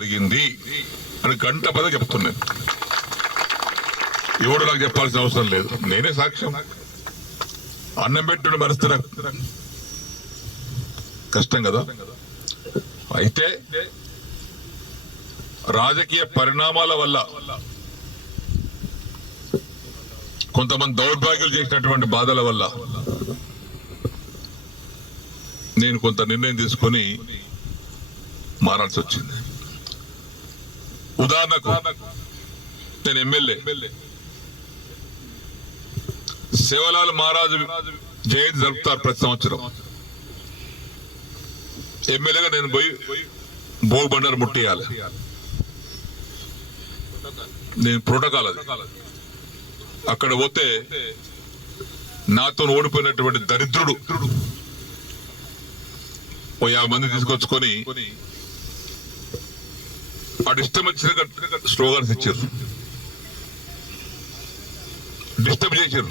జరిగింది అని గంట పద చెప్తున్నాను. ఎవడు నాకు చెప్పాల్సిన అవసరం లేదు, నేనే సాక్ష్యం. అన్నం పెట్టుడు మరుస్తున్నా కష్టం కదా. అయితే రాజకీయ పరిణామాల వల్ల కొంతమంది దౌర్భాగ్యులు చేసినటువంటి బాధల వల్ల నేను కొంత నిర్ణయం తీసుకొని మారాల్సి వచ్చింది. ఉదాహరణకు నేను ఎమ్మెల్యే సేవలాల్ మహారాజు జయంతి జరుపుతారు ప్రతి సంవత్సరం. ఎమ్మెల్యేగా నేను పోయి భోగి బండారు ముట్టేయాలి. నేను ప్రోటోకాల్ అది. అక్కడ పోతే నాతో ఓడిపోయినటువంటి దరిద్రుడు ఓ 50 మంది తీసుకొచ్చుకొని వాడు ఇష్టం వచ్చిన స్లోగన్స్ ఇచ్చారు, డిస్టర్బ్ చేశారు.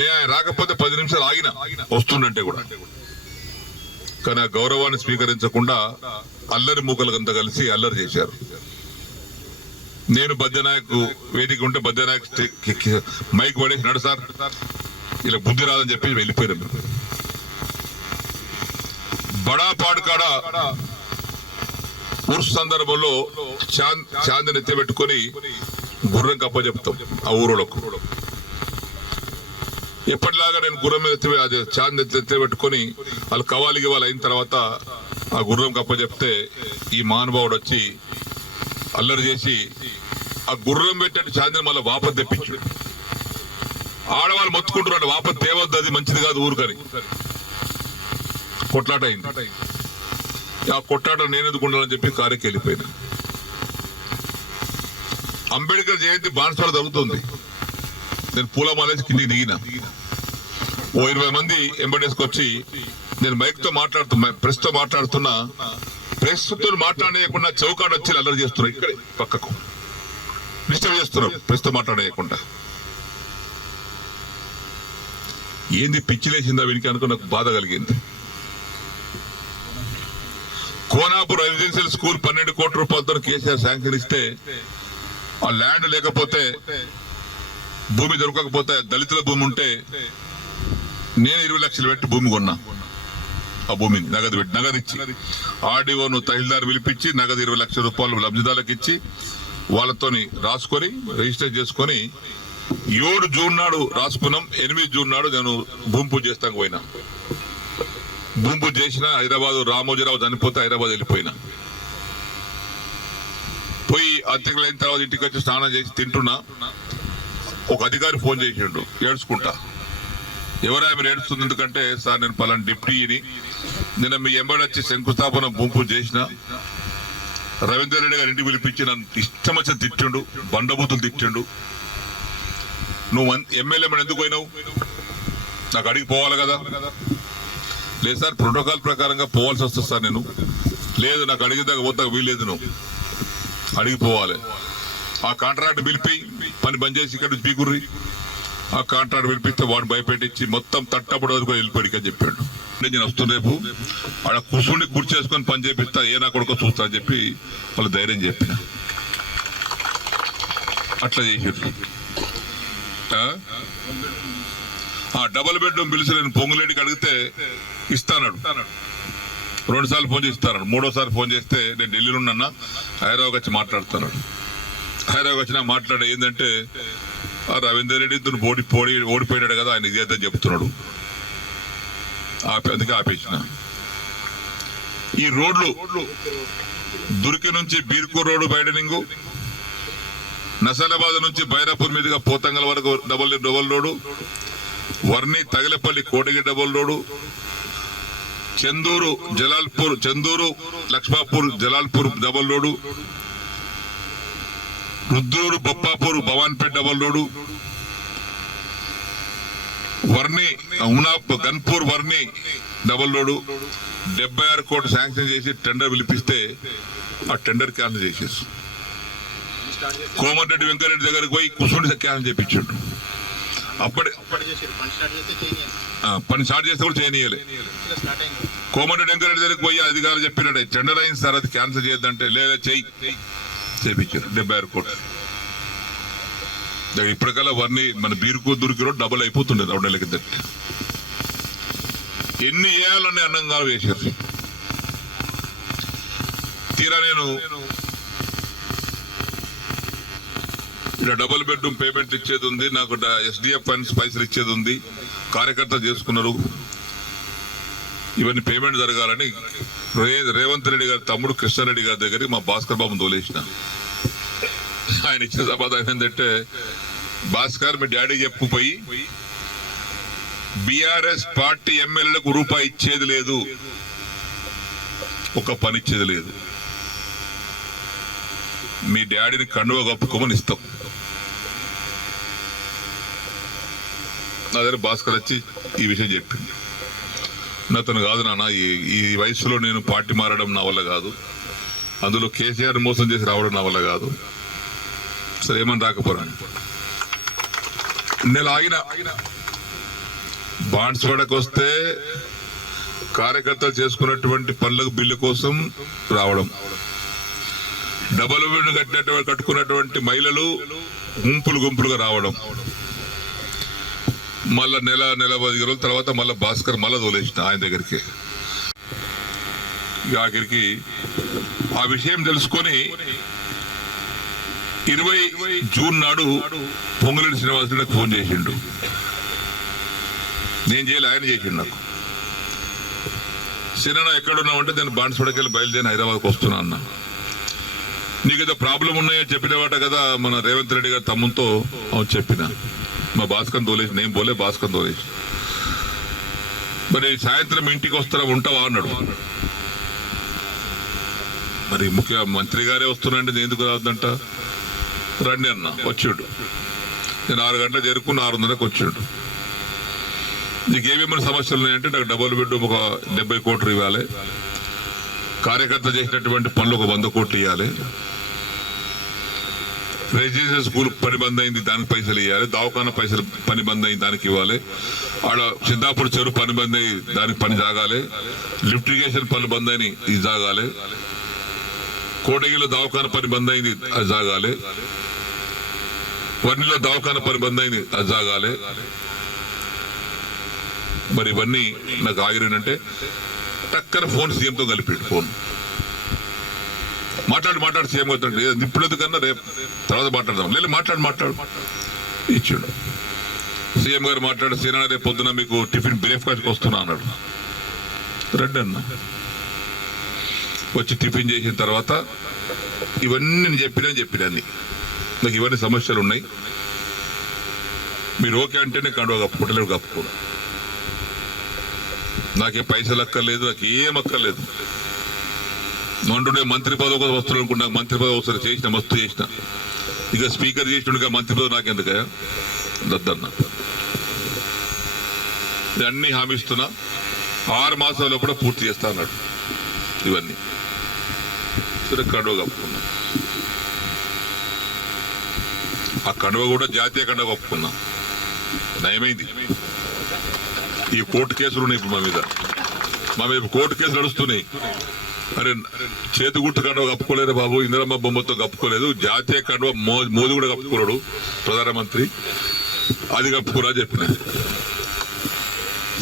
నేను రాకపోతే 10 నిమిషాలు ఆగిన వస్తుండంటే కూడా, కానీ ఆ గౌరవాన్ని స్వీకరించకుండా అల్లరి మూకలకంతా కలిసి అల్లరి చేశారు. నేను బద్యనాయక్ వేదిక ఉంటే బద్యనాయక్ మైక్ పడేసి నడు సార్ ఇలా బుద్ధి రాదని చెప్పి వెళ్ళిపోయారు. బడాపాడు కాడ ఉర్స్ సందర్భంలో చాందిని ఎత్తిపెట్టుకొని గుర్రం కప్ప చెప్తాం ఆ ఊరోళ్ళకు. ఎప్పటిలాగా నేను గుర్రం మీద అది చాంది ఎత్తిపెట్టుకొని వాళ్ళు కవాలికి వాళ్ళు అయిన తర్వాత ఆ గుర్రం కప్ప చెప్తే ఈ మహానుభావుడు వచ్చి అల్లరి చేసి ఆ గుర్రం పెట్టినట్టు చాందిని మళ్ళీ వాపస్ తెప్పించాడు. ఆడవాళ్ళు మొత్తుకుంటున్నాడు, వాపస్ తేవద్దు, అది మంచిది కాదు ఊరుకని. కొట్లాట అయింది. ఆ కొట్లాట నేను ఎందుకు ఉండాలని చెప్పి కారెక్కి వెళ్ళిపోయినా. అంబేద్కర్ జయంతి బాన్స్వాడ జరుగుతుంది. నేను పూలమాలేసి కిందికి దిగిన. ఓ 20 మంది ఎంబడేసుకొచ్చి నేను మైక్ తో ప్రెస్ తో మాట్లాడుతున్నా. ప్రెస్ తో మాట్లాడేయకుండా చౌకాడు వచ్చి అల్లరి చేస్తున్నారు. ఇక్కడ పక్కకు డిస్టర్బ్ చేస్తున్నారు ప్రెస్ తో మాట్లాడేయకుండా. ఏంది పిచ్చిలేసిందా వీనికి అనుకో నాకు బాధ కలిగింది. కోనాపూర్ రెసిడెన్షియల్ స్కూల్ 12 కోట్ల రూపాయలతో కేసీఆర్ శాంక్షన్ ఇస్తే ఆ ల్యాండ్ లేకపోతే భూమి దొరకకపోతే దళితుల భూమి ఉంటే నేను 20 లక్షలు పెట్టి భూమి కొన్నా. ఆ భూమిని నగదిచ్చి ఆర్డీఓను తహసీల్దార్ పిలిపించి నగదు 20 లక్షల రూపాయలు లబ్ధిదారులకు ఇచ్చి వాళ్ళతోని రాసుకొని రిజిస్టర్ చేసుకొని 7 జూన్ నాడు రాసుకున్నాం. 8 జూన్ నాడు నేను భూమి పూజ చేస్తాను పోయినా. భూమి పూజ చేసిన హైదరాబాద్ రామోజీరావు చనిపోతే హైదరాబాద్ వెళ్ళిపోయినా. పోయి అంత్యక్రియలు అయిన తర్వాత ఇంటికి వచ్చి స్నానం చేసి తింటున్నా. ఒక అధికారి ఫోన్ చేసిండు ఏడ్చుకుంటా. ఎవరైనా మీరు ఏడుస్తుంది ఎందుకంటే, సార్ నేను పలానా డిప్యూటీని నిన్న మీ ఎంబడి వచ్చి శంకుస్థాపన భూమి పూజ చేసిన రవీందర్ రెడ్డి గారి ఇంటికి పిలిపించి నన్ను ఇష్టం వచ్చిన తిట్టిండు, బండబూతులు తిట్టిండు. నువ్వు ఎమ్మెల్యే మరి ఎందుకు పోయినావు, నాకు అడిగి పోవాలి కదా. లేదు సార్ ప్రోటోకాల్ ప్రకారంగా పోవాల్సి వస్తుంది సార్. నేను లేదు నాకు అడిగేదాకా పోతాక వీల్లేదు, నువ్వు అడిగిపోవాలి. ఆ కాంట్రాక్ట్ పిలిపి పని బంద్ చేసి ఇక్కడ నుంచి పీకుర్రి. ఆ కాంట్రాక్ట్ పిలిపిస్తే వాడు భయపెట్టించి మొత్తం తట్టబడి వదులుకొని వెళ్ళిపోయి అని చెప్పాడు. నేను వస్తున్నా రేపు ఆడ కుసుండి కూర్చేసుకొని పని చేపిస్తా, ఏ నా కొడుకో చూస్తా అని చెప్పి వాళ్ళు ధైర్యం చెప్పిన. అట్లా చేసారు. ఆ డబుల్ బెడ్రూమ్ పిలిచి నేను పొంగులేడికి అడిగితే ఇస్తానాడు. 2 సార్లు ఫోన్ చేసి ఇస్తాను. 3వ సారి ఫోన్ చేస్తే నేను ఢిల్లీలో ఉన్నా, హైదరాబాద్ వచ్చి మాట్లాడుతున్నాడు. హైదరాబాద్ వచ్చినా మాట్లాడే ఏంటంటే రవీందర్ రెడ్డి ఓడిపోయాడు కదా, ఆయన ఇదేద్దని చెప్తున్నాడు. అందుకే ఆపేసిన. ఈ రోడ్లు దుర్కి నుంచి బీర్కూర్ రోడ్డు వైడనింగ్, నసలాబాద్ నుంచి బైరాపూర్ మీదుగా పోతంగల్ వరకు double road, Varni Tagilapalli Kotagi double road, Chandur Lakshmapur Jalalpur double road, Rudrur Boppapur Bhavanpet double road, Varni Ganpur Varni double road. 76 కోట్లు శాంక్షన్ చేసి టెండర్ పిలిపిస్తే ఆ టెండర్ క్యాన్సిల్ చేసేసి కోమటిరెడ్డి వెంకరెడ్డి దగ్గరికి పోయి కుసుండి క్యాన్సిల్ చేయించాడు. పని స్టార్ట్ చేస్తే కూడా చేయనీయాలి. కోమరెడ్డి వెంకరెడ్డి దగ్గరికి పోయి అధికారులు చెప్పినట్టే టెండర్ అయింది సార్, అది క్యాన్సిల్ చేయొద్దంటే లేదా చేయించారు 76 కోట్లు. ఇప్పటికల్లా వారిని మన బీరుకు దొరికిరో డబుల్ అయిపోతుండే 2 నెలల కింద. ఎన్ని వేయాలనే అన్నంగా వేశారు. తీరా నేను ఇలా డబుల్ బెడ్రూమ్ పేమెంట్ ఇచ్చేది ఉంది, నాకు SDF ఫండ్స్ పైసలు ఇచ్చేది ఉంది, కార్యకర్తలు చేసుకున్నారు, ఇవన్నీ పేమెంట్ జరగాలని రేవంత్ రెడ్డి గారి తమ్ముడు కృష్ణారెడ్డి గారి దగ్గరికి మా భాస్కర్ బాబుని తోలేసిన. ఆయన ఇచ్చిన సమాధానం ఏంటంటే, భాస్కర్ మీ డాడీ చెప్పుకుపోయి బీఆర్ఎస్ పార్టీ ఎమ్మెల్యేలకు రూపాయి ఇచ్చేది లేదు, ఒక పని ఇచ్చేది లేదు, మీ డాడీని కండువ కప్పుకోమని ఇస్తాం. నా దగ్గర భాస్కర్ వచ్చి ఈ విషయం చెప్పింది. నాతను కాదు నాన్న, ఈ వయసులో నేను పార్టీ మారడం నా వల్ల కాదు, అందులో కేసీఆర్ మోసం చేసి రావడం నా వల్ల కాదు, సరే ఏమని రాకపోరాను. నేను ఆగిన బాన్స్వాడకు వస్తే కార్యకర్తలు చేసుకున్నటువంటి పనులకు బిల్లు కోసం రావడం, డబల్ బెడ్ కట్టుకున్నటువంటి మహిళలు గుంపులుగా రావడం, మళ్ళా నెల 10 రోజుల తర్వాత మళ్ళా భాస్కర్ మళ్ళా తోలేసిన ఆయన దగ్గరికి. ఆఖరికి ఆ విషయం తెలుసుకొని 20 జూన్ నాడు పొంగులేటి శ్రీనివాసరెడ్డి నాకు ఫోన్ చేసిండు. నేను చేయలే, ఆయన చేసిండు నాకు. సినిమా ఎక్కడున్నావంటే నేను బాన్స్వాడకి వెళ్ళి బయలుదేరి హైదరాబాద్కి వస్తున్నా అన్న. నీకు ఏదో ప్రాబ్లం ఉన్నాయో చెప్పినవాట కదా మన రేవంత్ రెడ్డి గారి తమ్ముతో చెప్పిన. మా భాస్కర్ తోలేసి, నేను పోలే, భాస్కర్ తోలేసి. మరి సాయంత్రం ఇంటికి వస్తారా, ఉంటావా అన్నాడు. మరి ముఖ్యమంత్రి గారే వస్తున్నాండి, నేను ఎందుకు రావద్దంట, రండి అన్న. వచ్చాడు. నేను 6 గంటలకు చేరుకుని 6:30కు వచ్చాడు. నీకేమేమైనా సమస్యలు ఉన్నాయంటే, నాకు డబుల్ బెడ్రూమ్ ఒక 70 కోట్లు ఇవ్వాలి, కార్యకర్త చేసినటువంటి పనులు ఒక 100 కోట్లు ఇవ్వాలి, రెసిడెన్షియల్ స్కూల్ పని బంద్ అయింది దానికి పైసలు ఇవ్వాలి, దవాఖానా పైసలు పని బంద్ అయింది దానికి ఇవ్వాలి, ఆడ సిద్ధాపూర్ చెరువు పని బంద్ అయ్యి దానికి పని జాగాలి, లిఫ్ట్ ఇరిగేషన్ పనులు బంద్ అయినాయి ఇది జాగాలి, కోటగిలో దవాఖానా పని బంద్ అయింది అది జాగాలి, వన్నిలో దవాఖానా పని బంద్ అయింది అది జాగాలి. మరి ఇవన్నీ నాకు ఆగిరంటే టక్కన ఫోన్ సీఎంతో కలిపాడు. ఫోన్ మాట్లాడు సీఎం అవుతాడు, ఇప్పుడు ఎందుకన్నా రేపు తర్వాత మాట్లాడదాం, లేదు మాట్లాడు ఇచ్చాడు. సీఎం గారు మాట్లాడు, సీనా రేపు పొద్దున మీకు టిఫిన్ బ్రేక్ఫాస్ట్కి వస్తున్నా అన్నాడు. రండి అన్న. వచ్చి టిఫిన్ చేసిన తర్వాత ఇవన్నీ నేను చెప్పినా అన్ని నాకు ఇవన్నీ సమస్యలు ఉన్నాయి, మీరు ఓకే అంటేనే కండువా కప్పుకుంటలేడు, కప్పుకోడు, నాకే పైసలు అక్కర్లేదు, నాకు ఏం అక్కర్లేదు, నేను మంత్రి పదవి కోసం వస్తున్నాను అనుకుంటా, మంత్రి పదవి ఒకసారి చేసిన మస్తు చేసిన, ఇక స్పీకర్ చేసినట్టుగా మంత్రి పదవి నాకెందుకయా దద్దన్న. అన్ని హామీ ఇస్తున్నా, 6 మాసాల్లో కూడా పూర్తి చేస్తా అన్నాడు. ఇవన్నీ సరే కండువ కప్పుకున్నా. ఆ కండువ కూడా జాతీయ కండువ కప్పుకున్నా. నయమైంది. ఈ కోర్టు కేసులు ఉన్నాయి ఇప్పుడు మా మీద కోర్టు కేసులు నడుస్తున్నాయి. అరే చేతి గుట్టు కండువ కప్పుకోలేదు బాబు, ఇందిరమ్మ బొమ్మతో కప్పుకోలేదు, జాతీయ కండువ మోదీ కూడా కప్పుకోలేడు ప్రధానమంత్రి, అది కప్పుకోరా చెప్పిన.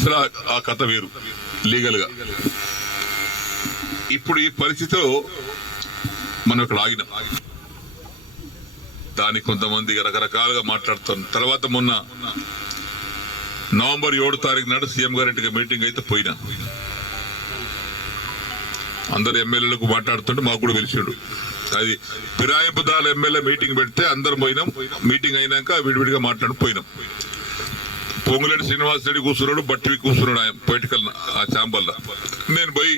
సరే ఆ కథ వేరు లీగల్ గా. ఇప్పుడు ఈ పరిస్థితిలో మనం ఇక్కడ ఆగినాం. దానికి కొంతమంది రకరకాలుగా మాట్లాడుతాం. తర్వాత మొన్న నవంబర్ 7 తారీఖు నాడు సీఎం గారింటికి మీటింగ్ అయితే పోయినా. అందరు ఎమ్మెల్యేలకు మాట్లాడుతుంటే మాకు కూడా పిలిచాడు. అది ఫిరాయింపుదారుల ఎమ్మెల్యే మీటింగ్ పెడితే అందరం పోయినాం. మీటింగ్ అయినాక విడివిడిగా మాట్లాడిపోయినాం. పొంగులేటి శ్రీనివాసరెడ్డి కూర్చున్నాడు, బట్టివి కూర్చున్నాడు ఆయన పొలిటికల్ ఆ ఛాంబర్లో. నేను పోయి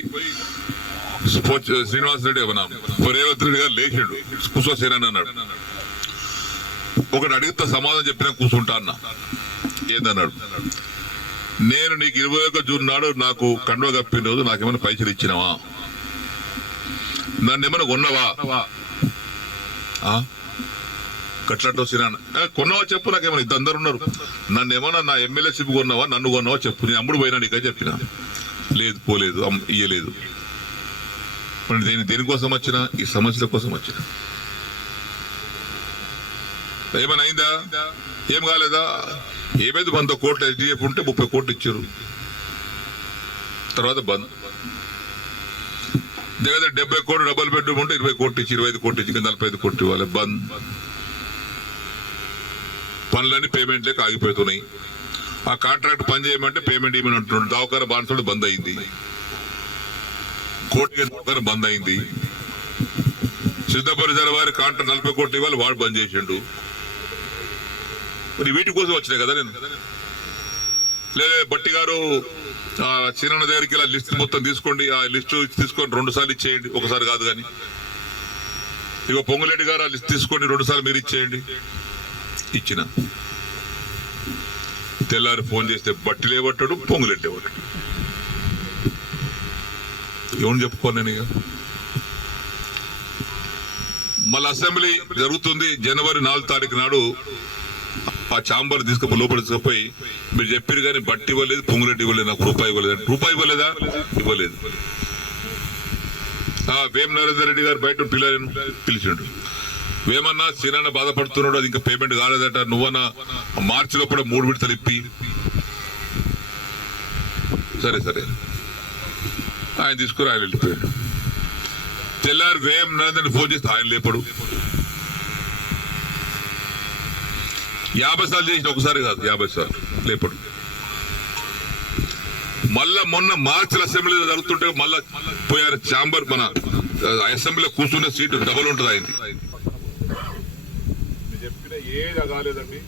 శ్రీనివాసరెడ్డి రేవంత్ రెడ్డి గారు లేచాడు, కూర్చోసేనని అన్నాడు. ఒకటి అడిగితే సమాధానం చెప్పినా కూర్చుంటా అన్నా. ఏందన్నాడు, నేను నీకు 21 జూన్ నాడు నాకు కండువ కప్పిన రోజు నాకేమైనా పైసలు ఇచ్చినావా, నన్ను ఏమైనా కొన్నావా, కట్లట్టు వచ్చినా కొన్నావా చెప్పు, నాకేమైనా ఇద్దరు ఉన్నారు, నన్ను ఏమన్నా నా ఎమ్మెల్యేషిప్ కొన్నావా, నన్ను కొన్నావా చెప్పు, నేను అమ్ముడు పోయినా నీకని చెప్పిన. లేదు పోలేదు ఇయ్యలేదు. మరి దేనికోసం వచ్చినా ఈ సమస్యల కోసం వచ్చిన ఏమైనా అయిందా? ఏం కాలేదా? ఏమైంది? 100 కోట్లు HDF ఉంటే 30 కోట్లు ఇచ్చారు. తర్వాత బంద్. దగ్గర 70 కోట్లు డబుల్ బెడ్రూమ్ ఉంటే 20 కోట్లు ఇచ్చి 25 కోట్లు ఇచ్చి 45 కోట్లు ఇవ్వాలి. బంద్. పనులన్నీ పేమెంట్ లేక ఆగిపోతున్నాయి. ఆ కాంట్రాక్ట్ పని చేయమంటే పేమెంట్ ఇవ్వమని అంటున్నాడు. దవాఖాన బాన్సుడు బంద్ అయింది. కోర్టు దవాఖాన బంద్ అయింది. సిద్ధపరిచారు వారి కాంట్రాక్ట్ 40 కోట్లు ఇవ్వాలి, వాడు బంద్ చేసిండు. మరి వీటి కోసం వచ్చినాయి కదా నేను. లేదా బట్టి గారు చిన్న దగ్గరికి ఇలా లిస్ట్ మొత్తం తీసుకోండి, ఆ లిస్టు తీసుకొని 2 సార్లు ఇచ్చేయండి, ఒకసారి కాదు కానీ. ఇక పొంగులేటి గారు ఆ లిస్ట్ తీసుకోండి, 2 సార్లు మీరు ఇచ్చేయండి. ఇచ్చిన తెల్లారి ఫోన్ చేస్తే బట్టి లేవట్టాడు, పొంగులేటి లేవట్టాడు. ఏమని చెప్పుకోను నేను ఇక. మళ్ళీ అసెంబ్లీ జరుగుతుంది జనవరి 4 తారీఖు నాడు. ఆ ఛాంబర్ తీసుకుపోయి లోపల తీసుకుపోయి మీరు చెప్పారు కానీ బట్టి ఇవ్వలేదు, పొంగులేటి ఇవ్వలేదు, నాకు రూపాయి ఇవ్వలేదు. రూపాయి ఇవ్వలేదా? ఇవ్వలేదు. వేం నరేందర్ రెడ్డి గారు బయట పిల్లలను పిలిచిండు. వేమన్నా సీనన్న బాధపడుతున్నాడు, అది ఇంకా పేమెంట్ కాలేదట, నువ్వన్నా మార్చిలో కూడా 3 విడతలు ఇప్పి. సరే సరే ఆయన తీసుకుని ఆయన వెళ్ళిపోయాడు. తెల్లారు వేం నరేందర్ ఫోన్ చేస్తే ఆయన లేపడు. 50 సార్లు చేసిన, ఒకసారి కాదు 50 సార్లు లేపడు. మళ్ళా మొన్న మార్చిలో అసెంబ్లీ జరుగుతుంటే మళ్ళా పోయారు ఛాంబర్. మన అసెంబ్లీలో కూర్చునే సీటు డబల్ ఉంటుంది అయింది. చెప్పిన ఏది కాలేదండి.